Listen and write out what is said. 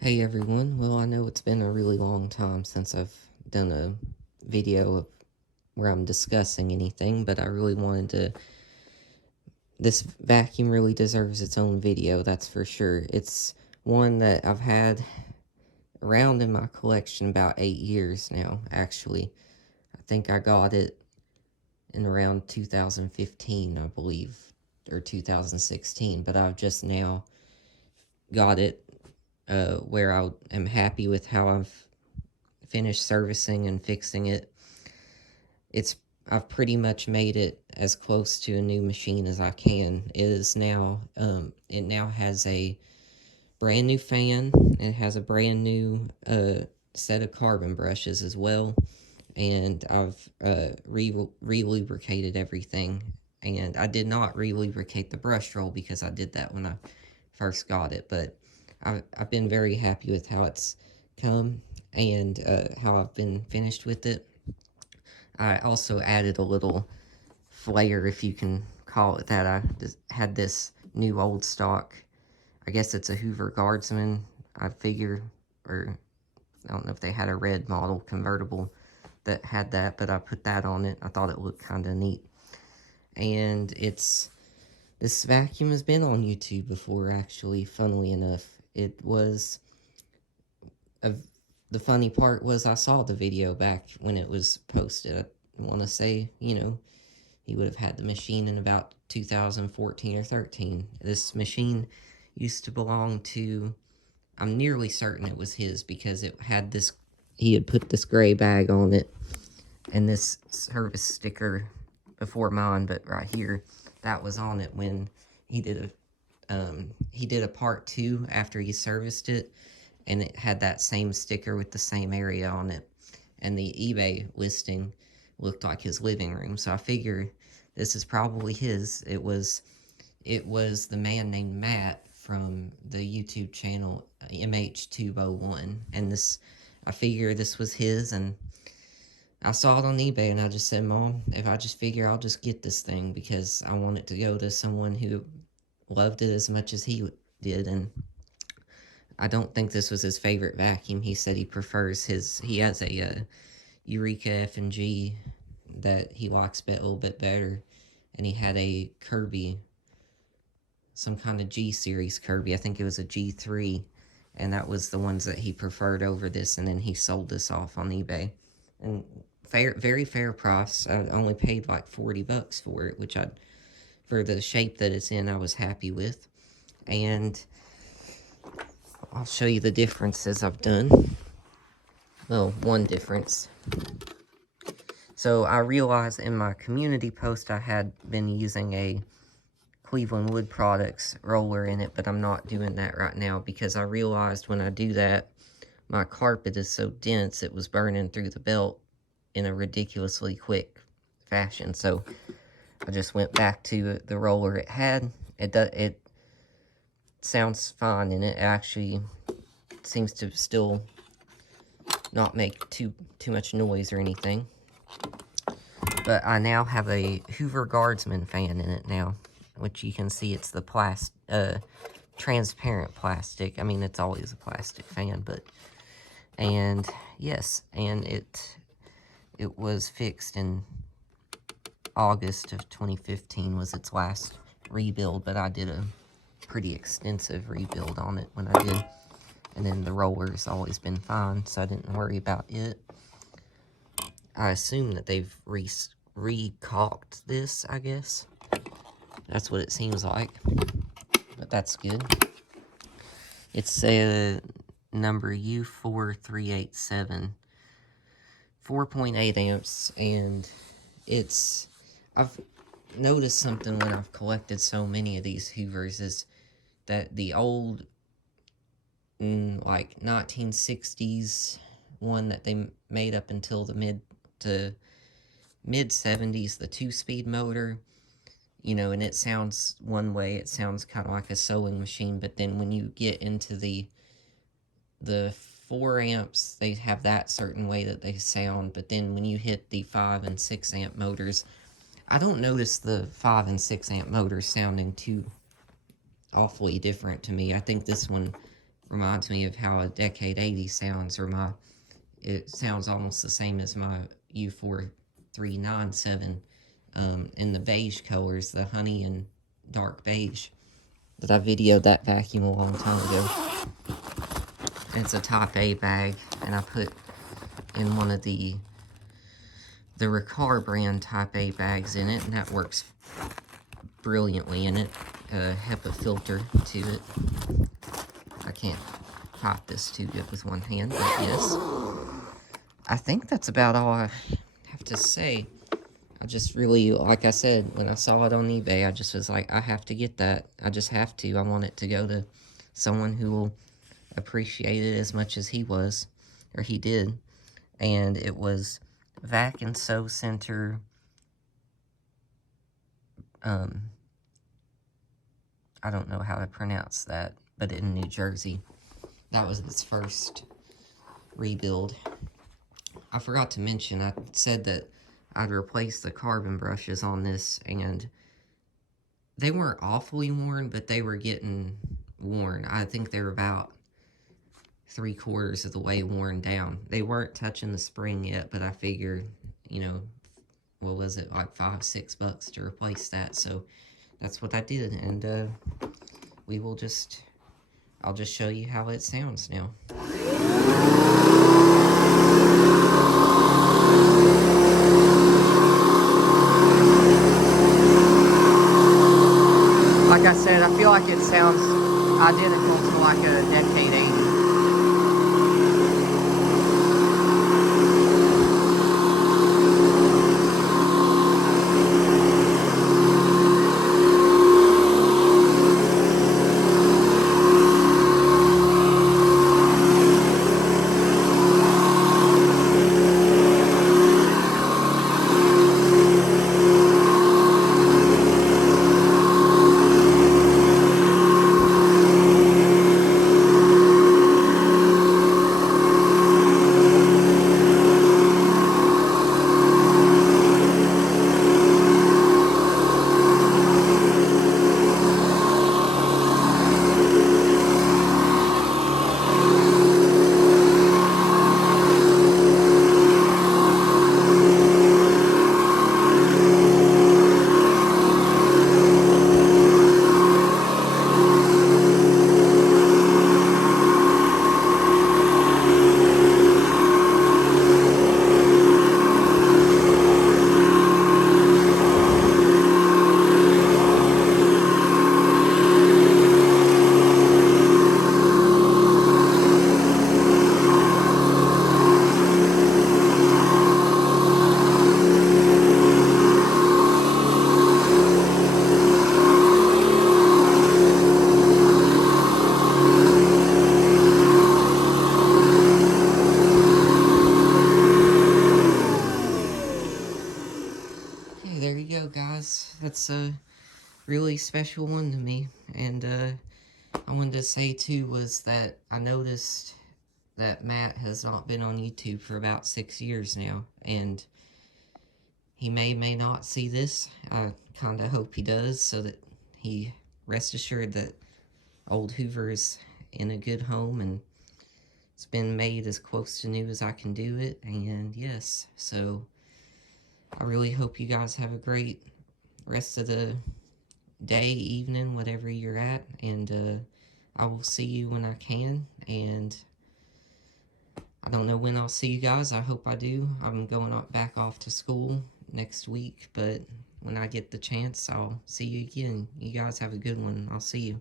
Hey everyone, well I know it's been a really long time since I've done a video of where I'm discussing anything, but I really wanted to, this vacuum really deserves its own video, that's for sure. It's one that I've had around in my collection about 8 years now, actually. I think I got it in around 2015, I believe, or 2016, but I've just now got it where I am happy with how I've finished servicing and fixing it. It's I've pretty much made it as close to a new machine as I can. It now has a brand new fan. It has a brand new set of carbon brushes as well, and I've re-lubricated everything. And I did not re-lubricate the brush roll because I did that when I first got it, but I've been very happy with how it's come and how I've been finished with it. I also added a little flair, if you can call it that. I just had this new old stock. I guess it's a Hoover Guardsman. I figure, or I don't know if they had a red model convertible that had that, but I put that on it. I thought it looked kind of neat. And this vacuum has been on YouTube before, actually, funnily enough. It was a The funny part was I saw the video back when it was posted. I want to say, he would have had the machine in about 2014 or 13. This machine used to belong to, I'm nearly certain it was his because it had this, he had put this gray bag on it and this service sticker before mine, but right here, that was on it when he did a part 2 after he serviced it, and it had that same sticker with the same area on it, and the eBay listing looked like his living room, so I figure this is probably his. It was the man named Matt from the YouTube channel MH201, and I figure this was his, and I saw it on eBay, and I just said, Mom, if I just figure I'll just get this thing because I want it to go to someone who loved it as much as he did, and I don't think this was his favorite vacuum. He said he has a Eureka F&G that he likes a little bit better, and he had a Kirby, some kind of G series Kirby. I think it was a G3, and that was the ones that he preferred over this, and then he sold this off on eBay. And very fair price. I only paid like $40 for it, which for the shape that it's in, I was happy with. And I'll show you the differences I've done. Well, one difference. So I realized in my community post I had been using a Cleveland Wood Products roller in it, but I'm not doing that right now because I realized when I do that, my carpet is so dense it was burning through the belt in a ridiculously quick fashion. So I just went back to the roller it had. It sounds fine, and it actually seems to still not make too much noise or anything. But I now have a Hoover Guardsman fan in it now, which you can see it's the transparent plastic. I mean, it's always a plastic fan, and yes, and it was fixed in August of 2015 was its last rebuild, but I did a pretty extensive rebuild on it when I did. And then the roller's always been fine, so I didn't worry about it. I assume that they've re-caulked this, I guess. That's what it seems like, but that's good. It's a number U4387, 4.8 amps, and I've noticed something when I've collected so many of these Hoovers is that the old, like 1960s one that they made up until the mid 70s, the 2-speed motor, and it sounds one way, it sounds kind of like a sewing machine, but then when you get into the 4 amps, they have that certain way that they sound, but then when you hit the 5 and 6 amp motors, I don't notice the 5 and 6 amp motors sounding too awfully different to me. I think this one reminds me of how a Decade 80 sounds, or it sounds almost the same as my U4387 in the beige colors, the honey and dark beige. But I videoed that vacuum a long time ago. It's a Type A bag, and I put in one of the Riccar brand Type A bags in it, and that works brilliantly in it. HEPA filter to it. I can't pop this too good with one hand, but yes. I think that's about all I have to say. I just really, like I said, when I saw it on eBay, I just was like, I have to get that. I just have to. I want it to go to someone who will appreciate it as much as he was, or he did. And it was Vac and Sew Center, I don't know how to pronounce that, but in New Jersey. That was its first rebuild. I forgot to mention, I said that I'd replace the carbon brushes on this, and they weren't awfully worn, but they were getting worn. I think they were about 3/4 of the way worn down. They weren't touching the spring yet, but I figured, you know, what was it, like $5-6 to replace that, so that's what I did, and I'll just show you how it sounds now. Like I said, I feel like it sounds identical to like a Decade 80. There you go, guys. That's a really special one to me. And I wanted to say too was that I noticed that Matt has not been on YouTube for about 6 years now, and he may not see this. I kind of hope he does, so that he rest assured that old Hoover is in a good home, and it's been made as close to new as I can do it. And yes, so I really hope you guys have a great rest of the day, evening, whatever you're at, and I will see you when I can, and I don't know when I'll see you guys. I hope I do. I'm going back off to school next week, but when I get the chance, I'll see you again. You guys have a good one. I'll see you.